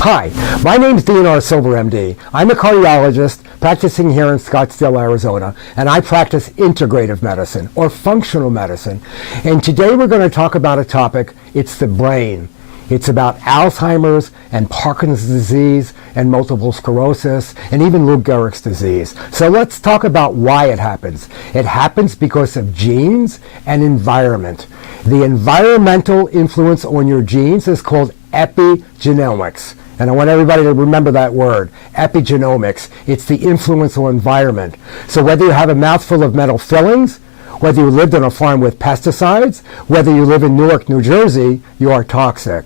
Hi, my name is N Scottsdale Rd. I'm a cardiologist practicing here in Scottsdale, Arizona, and I practice integrative medicine or functional medicine. And today we're going to talk about a topic. It's the brain. It's about Alzheimer's and Parkinson's disease and multiple sclerosis and even Lou Gehrig's disease. So let's talk about why it happens. It happens because of genes and environment. The environmental influence on your genes is called epigenomics. And I want everybody to remember that word, epigenomics. It's the influence on environment. So whether you have a mouthful of metal fillings, whether you lived on a farm with pesticides, whether you live in Newark, New Jersey, you are toxic.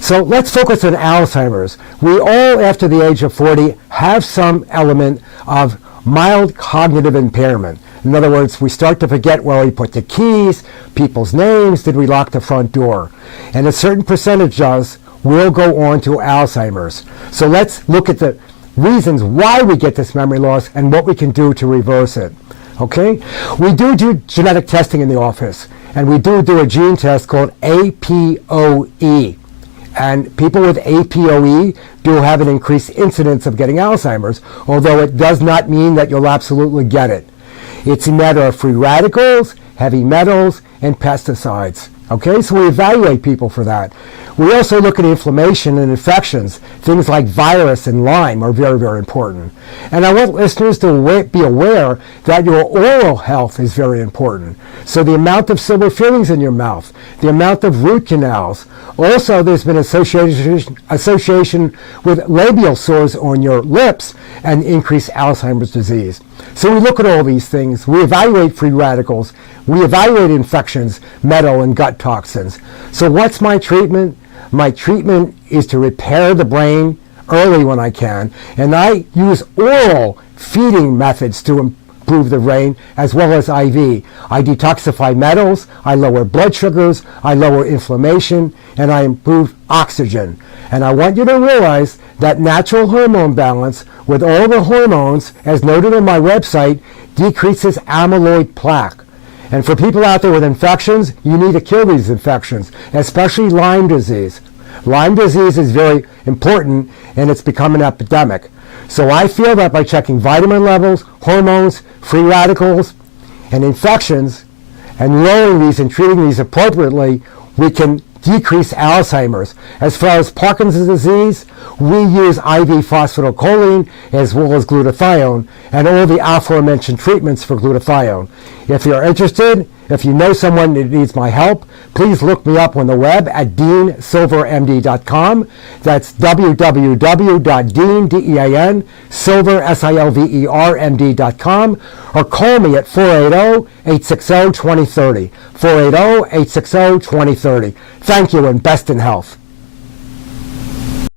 So let's focus on Alzheimer's. We all, after the age of 40, have some element of mild cognitive impairment. In other words, we start to forget where we put the keys, people's names, did we lock the front door? And a certain percentage of us will go on to Alzheimer's. So let's look at the reasons why we get this memory loss and what we can do to reverse it. Okay? We do genetic testing in the office, and we do a gene test called APOE. And people with APOE do have an increased incidence of getting Alzheimer's, although it does not mean that you'll absolutely get it. It's a matter of free radicals, heavy metals, and pesticides. Okay, so we evaluate people for that. We also look at inflammation and infections. Things like virus and Lyme are very, very important. And I want listeners to be aware that your oral health is very important. So the amount of silver fillings in your mouth, the amount of root canals. Also, there's been association with labial sores on your lips and increased Alzheimer's disease. So we look at all these things. We evaluate free radicals. We evaluate infections, metal, and gut toxins. So what's my treatment? My treatment is to repair the brain early when I can, and I use oral feeding methods to improve the brain as well as IV. I detoxify metals, I lower blood sugars, I lower inflammation, and I improve oxygen. And I want you to realize that natural hormone balance with all the hormones, as noted on my website, decreases amyloid plaque. And for people out there with infections, you need to kill these infections, especially Lyme disease. Lyme disease is very important, and it's become an epidemic. So I feel that by checking vitamin levels, hormones, free radicals, and infections, and lowering these and treating these appropriately, we can decrease Alzheimer's. As far as Parkinson's disease, we use IV phosphatidylcholine as well as glutathione and all the aforementioned treatments for glutathione. If you're interested, if you know someone that needs my help, please look me up on the web at DeanSilverMD.com. That's www.DeanSilverMD.com, or call me at 480-860-2030. 480-860-2030. Thank you and best in health.